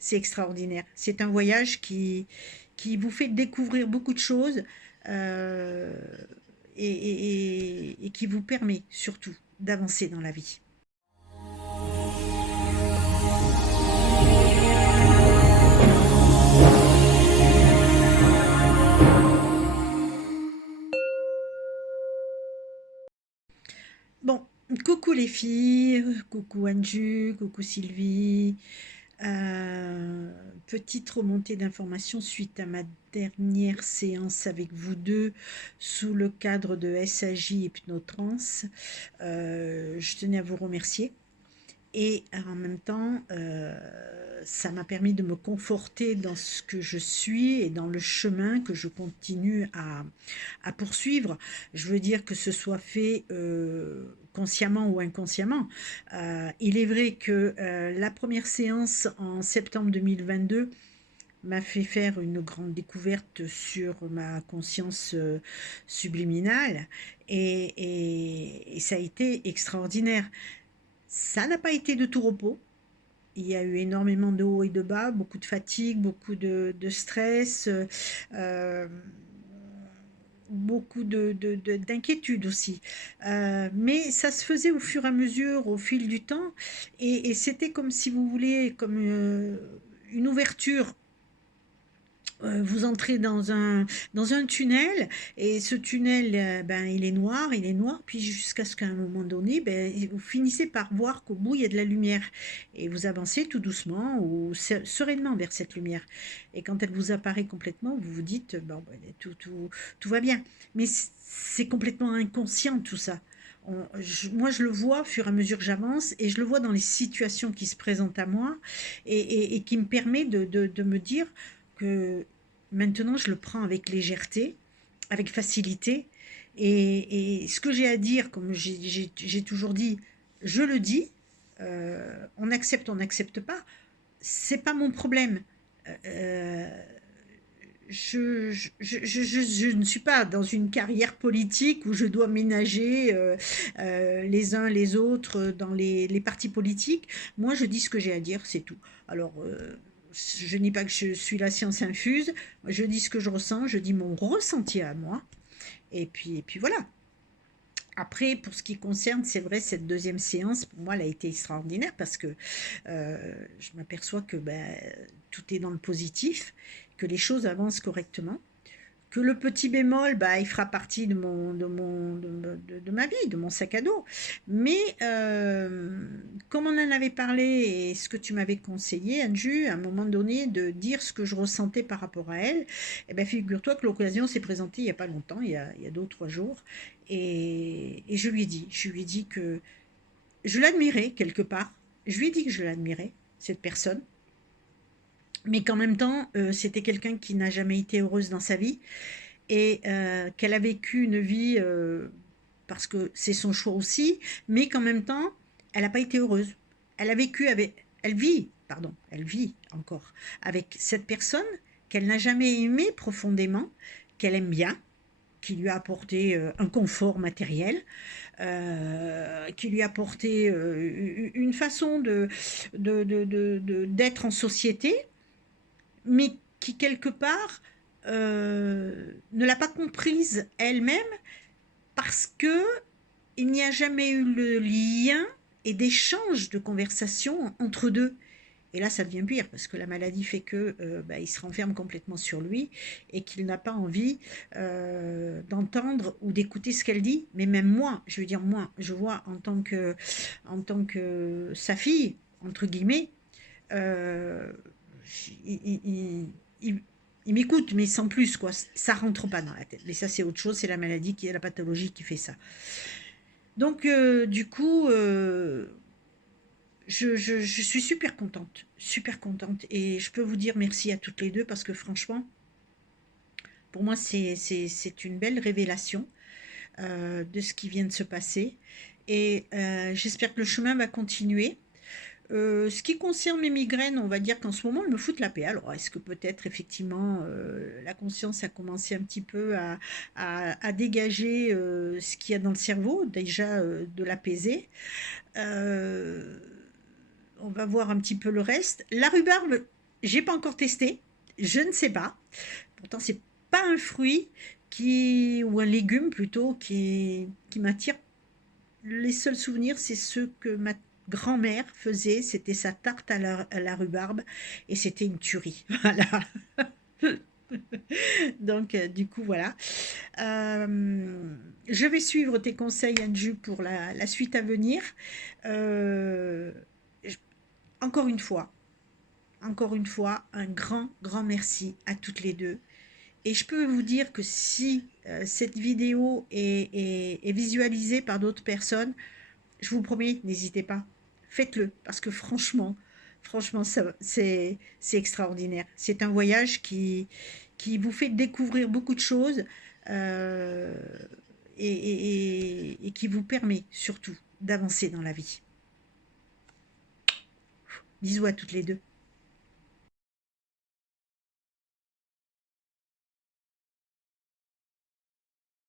C'est extraordinaire. C'est un voyage qui vous fait découvrir beaucoup de choses euh, et qui vous permet surtout d'avancer dans la vie. Bon, coucou les filles, coucou Anju, coucou Sylvie. Euh, Petite remontée d'informations suite à ma dernière séance avec vous deux sous le cadre de SAJ Hypnotrans. Je tenais à vous remercier. Et en même temps, ça m'a permis de me conforter dans ce que je suis et dans le chemin que je continue à poursuivre. Je veux dire que ce soit fait consciemment ou inconsciemment. Il est vrai que la première séance en septembre 2022 m'a fait faire une grande découverte sur ma conscience subliminale et ça a été extraordinaire. Ça n'a pas été de tout repos. Il y a eu énormément de hauts et de bas, beaucoup de fatigue, beaucoup de stress, euh, beaucoup d'inquiétude aussi. Mais ça se faisait au fur et à mesure, au fil du temps, et c'était comme si vous voulez, comme une ouverture. Vous entrez dans un tunnel et ce tunnel, ben, il est noir, puis jusqu'à ce qu'à un moment donné, ben, vous finissez par voir qu'au bout, il y a de la lumière. Et vous avancez tout doucement ou sereinement vers cette lumière. Et quand elle vous apparaît complètement, vous vous dites, bon, ben, tout va bien. Mais c'est complètement inconscient tout ça. Moi, je le vois au fur et à mesure que j'avance et je le vois dans les situations qui se présentent à moi et qui me permet de me dire que maintenant je le prends avec légèreté, avec facilité. Et ce que j'ai à dire, comme j'ai toujours dit, je le dis. On n'accepte pas. C'est pas mon problème. Euh, je ne suis pas dans une carrière politique où je dois ménager les uns les autres dans les partis politiques. Moi, je dis ce que j'ai à dire, c'est tout. Alors, je ne dis pas que je suis la science infuse, je dis ce que je ressens, je dis mon ressenti à moi, et puis voilà. Après, pour ce qui concerne, c'est vrai, cette deuxième séance, pour moi, elle a été extraordinaire parce que je m'aperçois que ben, tout est dans le positif, que les choses avancent correctement, que le petit bémol, bah, il fera partie de ma vie, de mon sac à dos. Mais comme on en avait parlé et ce que tu m'avais conseillé, Anju, à un moment donné, de dire ce que je ressentais par rapport à elle, eh ben, figure-toi que l'occasion s'est présentée il n'y a pas longtemps, il y a 2 ou 3 jours, et je lui ai dit que je l'admirais quelque part. Je lui ai dit que je l'admirais, cette personne, mais qu'en même temps, c'était quelqu'un qui n'a jamais été heureuse dans sa vie et qu'elle a vécu une vie parce que c'est son choix aussi, mais qu'en même temps, elle n'a pas été heureuse. Elle vit, pardon, elle vit encore avec cette personne qu'elle n'a jamais aimée profondément, qu'elle aime bien, qui lui a apporté un confort matériel, qui lui a apporté une façon d'être en société, mais qui quelque part ne l'a pas comprise elle-même parce que il n'y a jamais eu le lien et d'échange de conversation entre deux. Et là, ça devient pire parce que la maladie fait que bah, il se renferme complètement sur lui et qu'il n'a pas envie d'entendre ou d'écouter ce qu'elle dit. Mais même moi, je veux dire moi, je vois en tant que sa fille entre guillemets, euh, il, il, il, il m'écoute, mais sans plus, quoi. Ça rentre pas dans la tête. Mais ça, c'est autre chose. C'est la maladie, qui est la pathologie qui fait ça. Donc, du coup, je suis super contente. Et je peux vous dire merci à toutes les deux parce que franchement, pour moi, c'est une belle révélation de ce qui vient de se passer. Et j'espère que le chemin va continuer. Ce qui concerne mes migraines, on va dire qu'en ce moment, elles me foutent la paix. Alors, est-ce que peut-être effectivement la conscience a commencé un petit peu à dégager ce qu'il y a dans le cerveau, déjà de l'apaiser. Euh, on va voir un petit peu le reste. La rhubarbe, J'ai pas encore testé, je ne sais pas. Pourtant, c'est pas un fruit qui ou un légume plutôt qui m'attire. Les seuls souvenirs, c'est ceux que ma grand-mère faisait, c'était sa tarte à la rhubarbe et c'était une tuerie. Voilà. Donc, du coup, voilà. Je vais suivre tes conseils, Anju, pour la suite à venir. Euh, je- encore une fois, encore une fois, un grand, grand merci à toutes les deux. Et je peux vous dire que si cette vidéo est visualisée par d'autres personnes, je vous promets, n'hésitez pas, faites-le, parce que franchement, franchement, c'est extraordinaire. C'est un voyage qui vous fait découvrir beaucoup de choses euh, et qui vous permet surtout d'avancer dans la vie. Bisous à toutes les deux.